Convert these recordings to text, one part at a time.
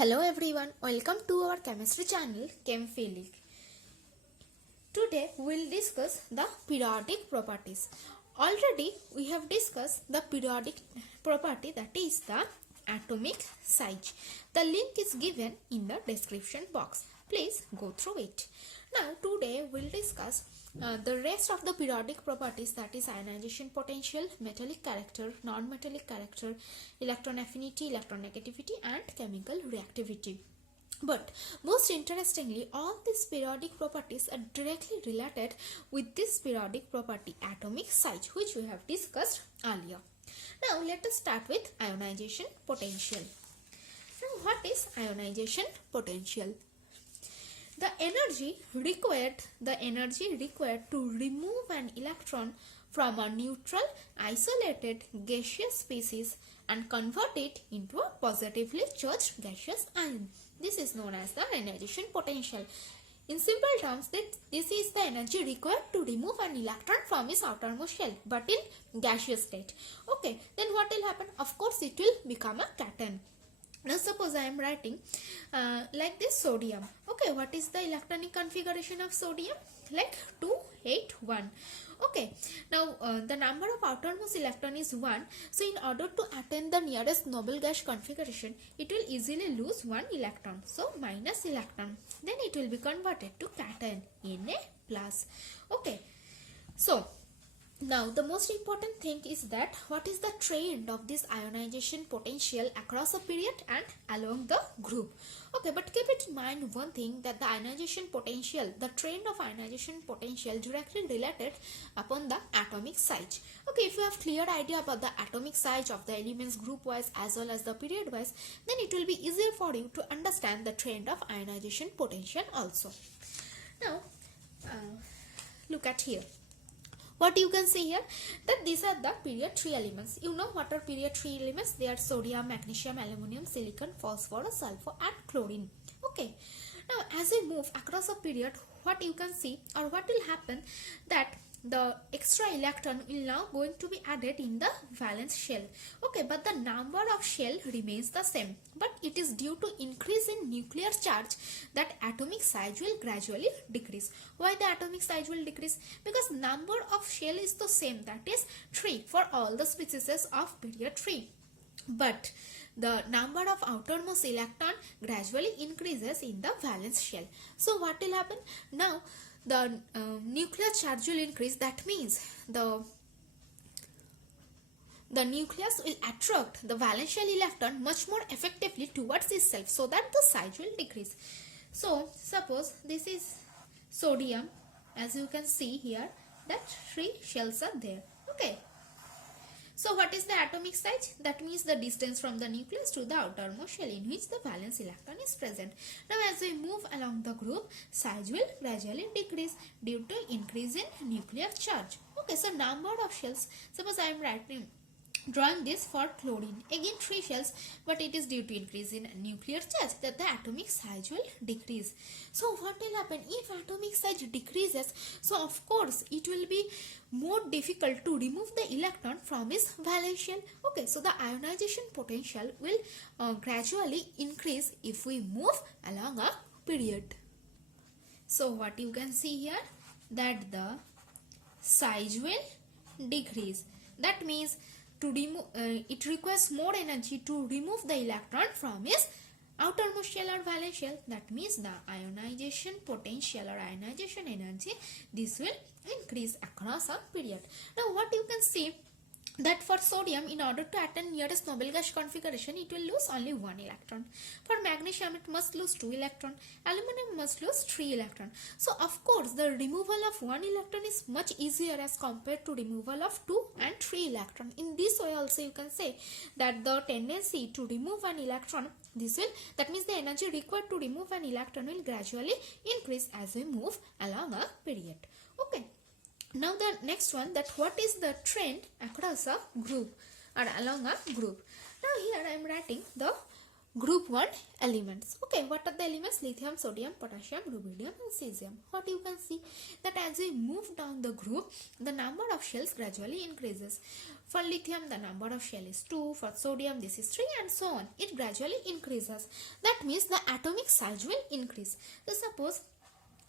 Hello everyone, welcome to our chemistry channel ChemPhilic. Today we will discuss the periodic properties. Already we have discussed the periodic property, that is the atomic size. The link is given in the description box. Please go through it. Now today we will discuss the rest of the periodic properties, that is ionization potential, metallic character, non-metallic character, electron affinity, electron negativity and chemical reactivity. But most interestingly, all these periodic properties are directly related with this periodic property, atomic size, which we have discussed earlier. Now let us start with ionization potential. Now what is ionization potential? The energy required to remove an electron from a neutral isolated gaseous species and convert it into a positively charged gaseous ion. This is known as the ionization potential. In simple terms, this is the energy required to remove an electron from its outermost shell, but in gaseous state. Okay, then what will happen? Of course, it will become a cation. Now suppose I am writing like this sodium. Okay, what is the electronic configuration of sodium? Like 281. Okay, now the number of outermost electron is 1. So in order to attain the nearest noble gas configuration, it will easily lose 1 electron. So minus electron. Then it will be converted to cation, Na+. Okay, so now the most important thing is that what is the trend of this ionization potential across a period and along the group. Okay, but keep it in mind one thing, that the ionization potential, the trend of ionization potential directly related upon the atomic size. Okay, if you have clear idea about the atomic size of the elements group wise as well as the period wise, then it will be easier for you to understand the trend of ionization potential also. Now look at here. What you can see here, that these are the period 3 elements. You know what are period 3 elements? They are sodium, magnesium, aluminum, silicon, phosphorus, sulfur and chlorine. Okay. Now as we move across a period, what you can see or what will happen, that the extra electron will now going to be added in the valence shell. Okay, but the number of shell remains the same, but it is due to increase in nuclear charge that atomic size will gradually decrease. Why the atomic size will decrease? Because number of shell is the same, that is 3 for all the species of period 3, but the number of outermost electron gradually increases in the valence shell. So what will happen? Now the nuclear charge will increase. That means the nucleus will attract the valence shell electron much more effectively towards itself, so that the size will decrease. So suppose this is sodium, as you can see here that 3 shells are there. Okay, so what is the atomic size? That means the distance from the nucleus to the outermost shell in which the valence electron is present. Now as we move along the group, size will gradually decrease due to increase in nuclear charge. Okay, so number of shells, suppose I am drawing this for chlorine, again 3 shells, but it is due to increase in nuclear charge that the atomic size will decrease. So what will happen if atomic size decreases? So of course it will be more difficult to remove the electron from its valence shell. Okay, so the ionization potential will gradually increase if we move along a period. So what you can see here, that the size will decrease. That means to remove it requires more energy to remove the electron from its outermost shell or valence shell. That means the ionization potential or ionization energy, this will increase across a period. Now what you can see, that for sodium, in order to attain nearest noble gas configuration, it will lose only 1 electron. For magnesium, it must lose 2 electron. Aluminum must lose 3 electron. So of course the removal of 1 electron is much easier as compared to removal of 2 and 3 electron. In this way also you can say that the tendency to remove an electron, that means the energy required to remove an electron will gradually increase as we move along a period. Okay. Now the next one, that what is the trend across a group or along a group. Now here I am writing the group 1 elements. Okay, what are the elements? Lithium, sodium, potassium, rubidium and cesium. What you can see that as we move down the group, the number of shells gradually increases. For lithium, the number of shell is 2, for sodium this is 3 and so on. It gradually increases. That means the atomic size will increase. So suppose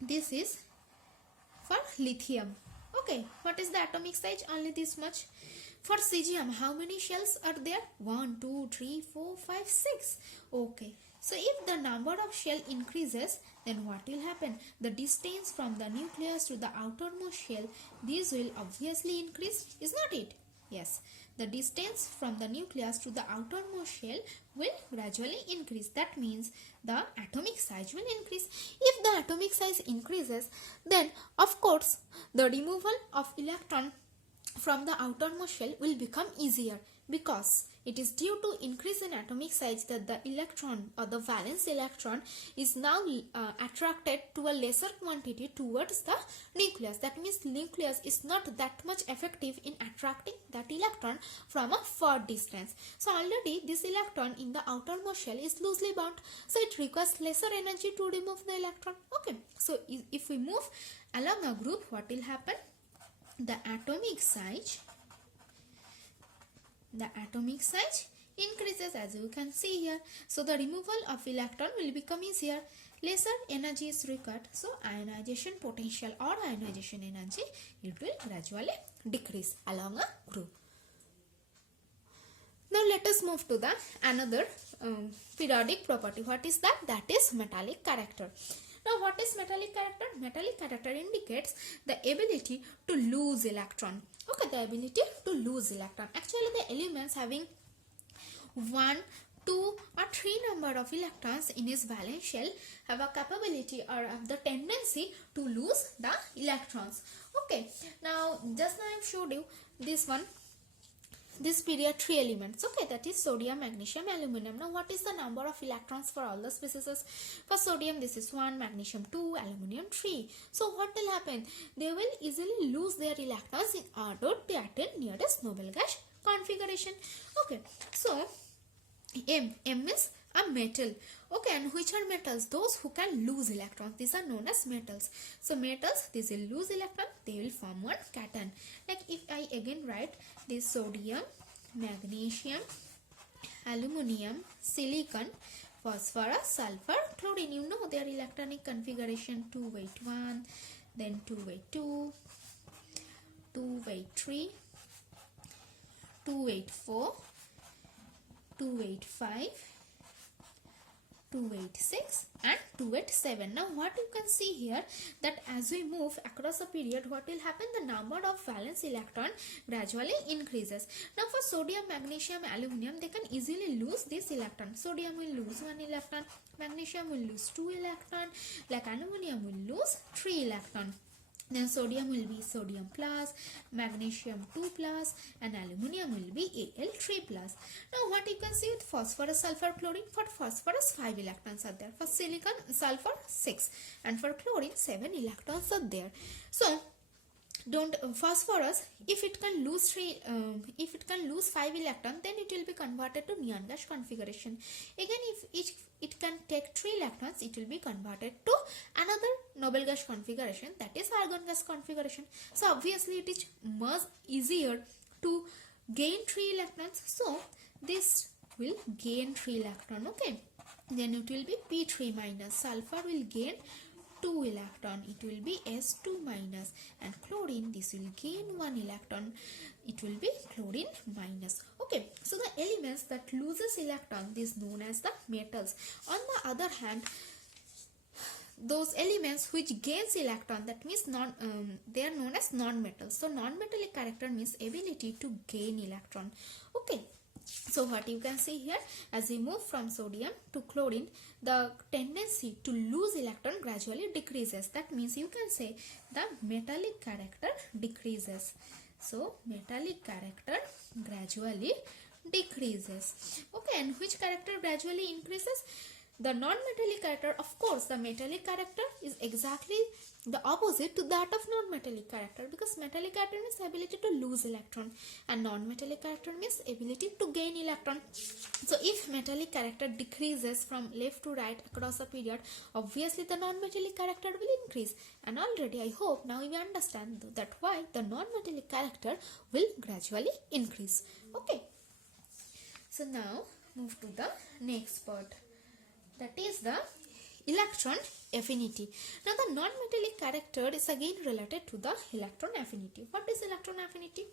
this is for lithium. Okay, what is the atomic size? Only this much. For cesium, how many shells are there? 1, 2, 3, 4, 5, 6. Okay. So if the number of shell increases, then what will happen? The distance from the nucleus to the outermost shell, this will obviously increase, is not it? Yes. The distance from the nucleus to the outermost shell will gradually increase. That means the atomic size will increase. If the atomic size increases, then of course the removal of electron from the outermost shell will become easier, because it is due to increase in atomic size that the electron or the valence electron is now attracted to a lesser quantity towards the nucleus. That means nucleus is not that much effective in attracting that electron from a far distance. So already this electron in the outermost shell is loosely bound, so it requires lesser energy to remove the electron. Okay, so if we move along a group, what will happen? The atomic size increases, as you can see here. So the removal of electron will become easier. Lesser energy is required. So ionization potential or ionization energy, it will gradually decrease along a group. Now let us move to the another periodic property. What is that? That is metallic character. Now what is metallic character? Metallic character indicates the ability to lose electron. Okay, the ability to lose electron. Actually the elements having 1, 2 or 3 number of electrons in its valence shell have a capability or have the tendency to lose the electrons. Okay, now just now I have showed you this one. This period 3 elements. Okay, that is sodium, magnesium, aluminum. Now what is the number of electrons for all the species? For sodium this is 1, magnesium 2, aluminum 3. So what will happen? They will easily lose their electrons in order to attain nearest noble gas configuration. Okay, so M is a metal. Okay, and which are metals? Those who can lose electrons. These are known as metals. So metals, these will lose electron, they will form one cation. Like if I again write this sodium, magnesium, aluminum, silicon, phosphorus, sulfur, chlorine. You know their electronic configuration: 2 weight 1, then 2 weight 2, 2 weight 3, 2 weight 4, 2 weight 5, 2 weight 6 and 2 weight 7. Now what you can see here, that as we move across a period, what will happen? The number of valence electron gradually increases. Now for sodium, magnesium, aluminum, they can easily lose this electron. Sodium will lose 1 electron, magnesium will lose 2 electron, like aluminum will lose 3 electron. Then sodium will be sodium plus, magnesium 2 plus and aluminum will be Al3 plus. Now what you can see with phosphorus, sulfur, chlorine, for phosphorus 5 electrons are there, for silicon, sulfur 6 and for chlorine 7 electrons are there. So phosphorus, if it can lose 5 electrons, then it will be converted to neon gas configuration. Again, if it can take 3 electrons, it will be converted to another noble gas configuration, that is argon gas configuration. So obviously it is much easier to gain 3 electrons. So this will gain 3 electron. Okay, then it will be P3 minus. Sulfur will gain 2 electron, it will be S2 minus, and chlorine, this will gain 1 electron, it will be chlorine minus. Okay, so the elements that loses electron, this is known as the metals. On the other hand, those elements which gains electron, that means they are known as non-metals. So non-metallic character means ability to gain electron. Okay, so what you can see here, as we move from sodium to chlorine, the tendency to lose electron gradually decreases. That means you can say the metallic character decreases. So metallic character gradually decreases. Okay, and which character gradually increases? the non-metallic character, of course, the metallic character is exactly the opposite to that of non-metallic character, because metallic character means ability to lose electron and non-metallic character means ability to gain electron. So if metallic character decreases from left to right across a period, obviously the non-metallic character will increase, and already I hope now you understand that why the non-metallic character will gradually increase. Okay, so now move to the next part, that is the electron affinity. Now the non-metallic character is again related to the electron affinity. What is electron affinity?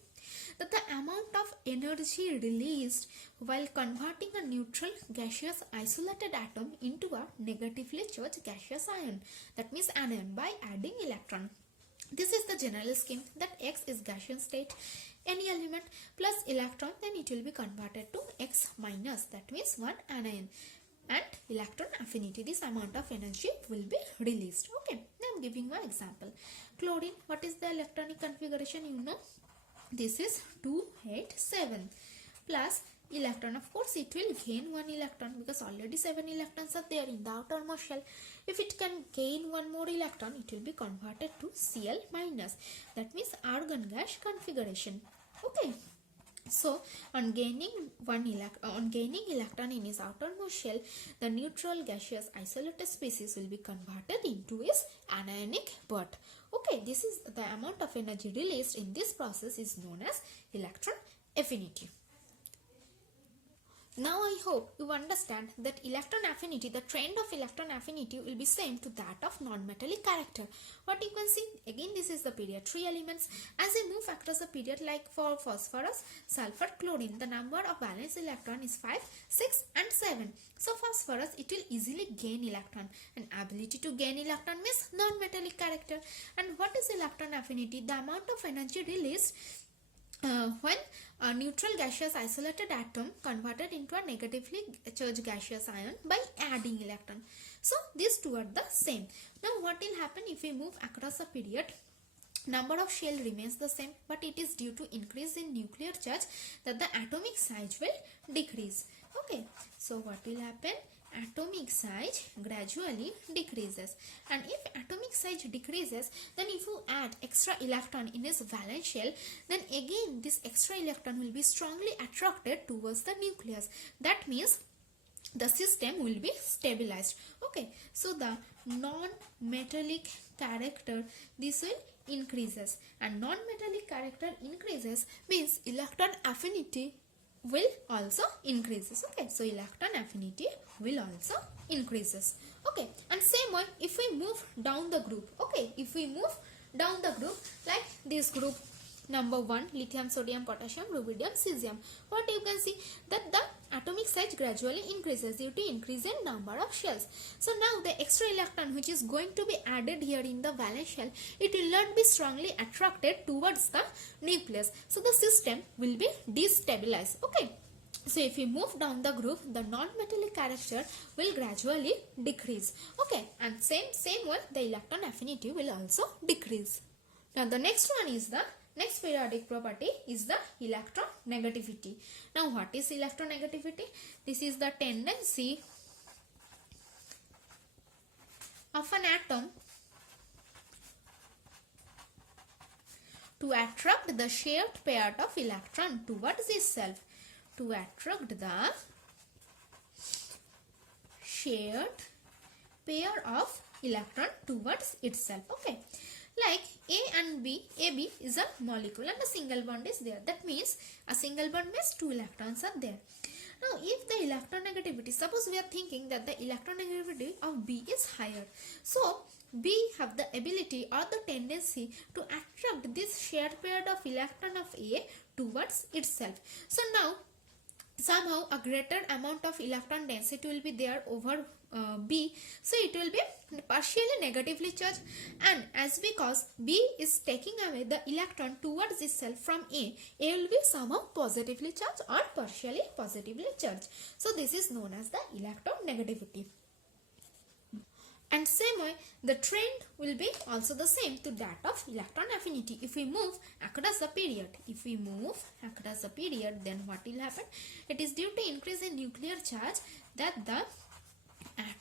That the amount of energy released while converting a neutral gaseous isolated atom into a negatively charged gaseous ion, that means anion, by adding electron. This is the general scheme, that X is Gaussian state, any element plus electron, then it will be converted to X minus, that means one anion, and electron affinity, this amount of energy will be released. Okay, now I am giving one example. Chlorine, what is the electronic configuration? You know, this is 287 plus electron. Of course, it will gain one electron because already 7 electrons are there in the outermost shell. If it can gain one more electron, it will be converted to Cl minus, that means argon gas configuration. Okay. So, on gaining electron in its outermost shell, the neutral gaseous isolated species will be converted into its anionic part. Okay, this is the amount of energy released in this process is known as electron affinity. Now I hope you understand that electron affinity, the trend of electron affinity will be same to that of non-metallic character. What you can see, again this is the period 3 elements. As they move across the period, like for phosphorus, sulfur, chlorine, the number of valence electron is 5, 6 and 7. So phosphorus, it will easily gain electron, and ability to gain electron means non-metallic character. And what is electron affinity? The amount of energy released when a neutral gaseous isolated atom converted into a negatively charged gaseous ion by adding electron. So these two are the same. Now what will happen if we move across a period? Number of shell remains the same, but it is due to increase in nuclear charge that the atomic size will decrease. Okay, so what will happen? Atomic size gradually decreases, and if atomic size decreases, then if you add extra electron in its valence shell, then again this extra electron will be strongly attracted towards the nucleus. That means the system will be stabilized. Okay, so the non-metallic character, this will increases, and non-metallic character increases means electron affinity will also increases. Okay, so electron affinity will also increases. Okay, and same way if we move down the group. Okay, if we move down the group, like this group number 1, lithium, sodium, potassium, rubidium, cesium, what you can see that the atomic size gradually increases due to increase in number of shells. So now the extra electron which is going to be added here in the valence shell, it will not be strongly attracted towards the nucleus. So the system will be destabilized. Okay, so if we move down the group, the non-metallic character will gradually decrease. Okay, and same way the electron affinity will also decrease. Now the next one is the next periodic property is the electronegativity. Now what is electronegativity? This is the tendency of an atom to attract the shared pair of electron towards itself. To attract the shared pair of electron towards itself. Okay, like A and B, AB is a molecule and a single bond is there. That means a single bond means 2 electrons are there. Now if the electronegativity, suppose we are thinking that the electronegativity of B is higher. So B have the ability or the tendency to attract this shared pair of electron of A towards itself. So now somehow a greater amount of electron density will be there over B, so it will be partially negatively charged, and as because B is taking away the electron towards itself from A will be somehow positively charged or partially positively charged. So this is known as the electronegativity. And same way the trend will be also the same to that of electron affinity. If we move across the period, then what will happen? It is due to increase in nuclear charge that the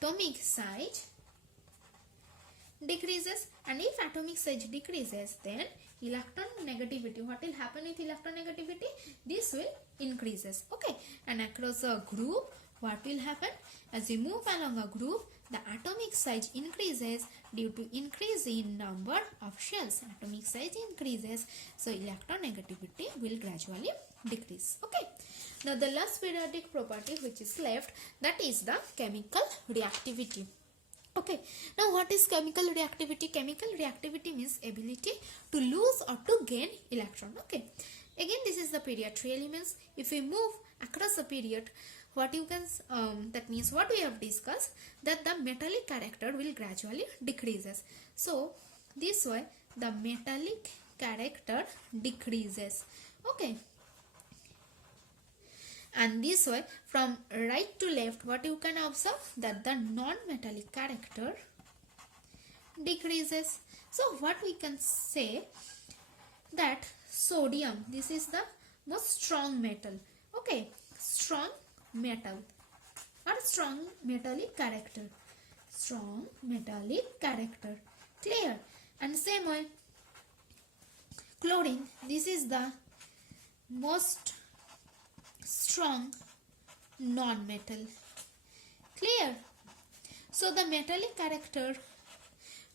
atomic size decreases, and if atomic size decreases, then electron negativity, what will happen with electron negativity? This will increases. Okay, and across a group, what will happen? As we move along a group, the atomic size increases due to increase in number of shells. Atomic size increases, so electron negativity will gradually decrease. Okay, now the last periodic property which is left, that is the chemical reactivity. Okay, now what is chemical reactivity? Chemical reactivity means ability to lose or to gain electron. Okay, again this is the period 3 elements. If we move across the period, what you can that means what we have discussed, that the metallic character will gradually decreases. So this way the metallic character decreases. Okay, and this way from right to left, what you can observe, that the non-metallic character decreases. So what we can say, that sodium, this is the most strong metal. Okay, strong metal or strong metallic character, strong metallic character, clear. And same way chlorine, this is the most strong non-metal, clear. So the metallic character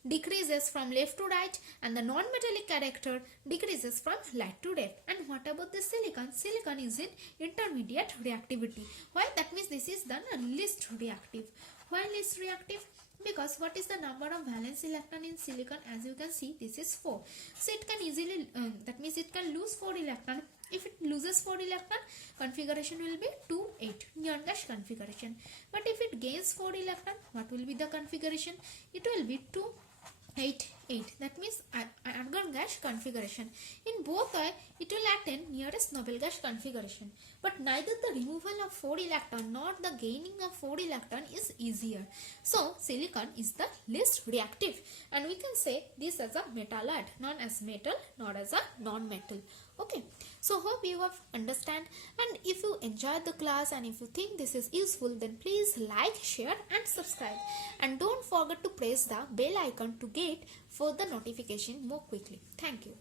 decreases from left to right, and the non-metallic character decreases from right to left. And what about the silicon? Silicon is in intermediate reactivity. Why? That means this is the least reactive. Why least reactive? Because what is the number of valence electron in silicon? As you can see, this is 4. So it can easily, that means it can lose 4 electron. If it loses 4 electron, configuration will be 2, 8, neon gas configuration. But if it gains 4 electron, what will be the configuration? It will be 2, 8, 8. That means argon gas configuration. In both way, it will attain nearest noble gas configuration. But neither the removal of 4 electron nor the gaining of 4 electron is easier. So silicon is the least reactive, and we can say this as a metalloid, not as metal nor as a non-metal. Okay, so hope you have understand, and if you enjoyed the class and if you think this is useful, then please like, share and subscribe, and don't forget to press the bell icon to get further notification more quickly. Thank you.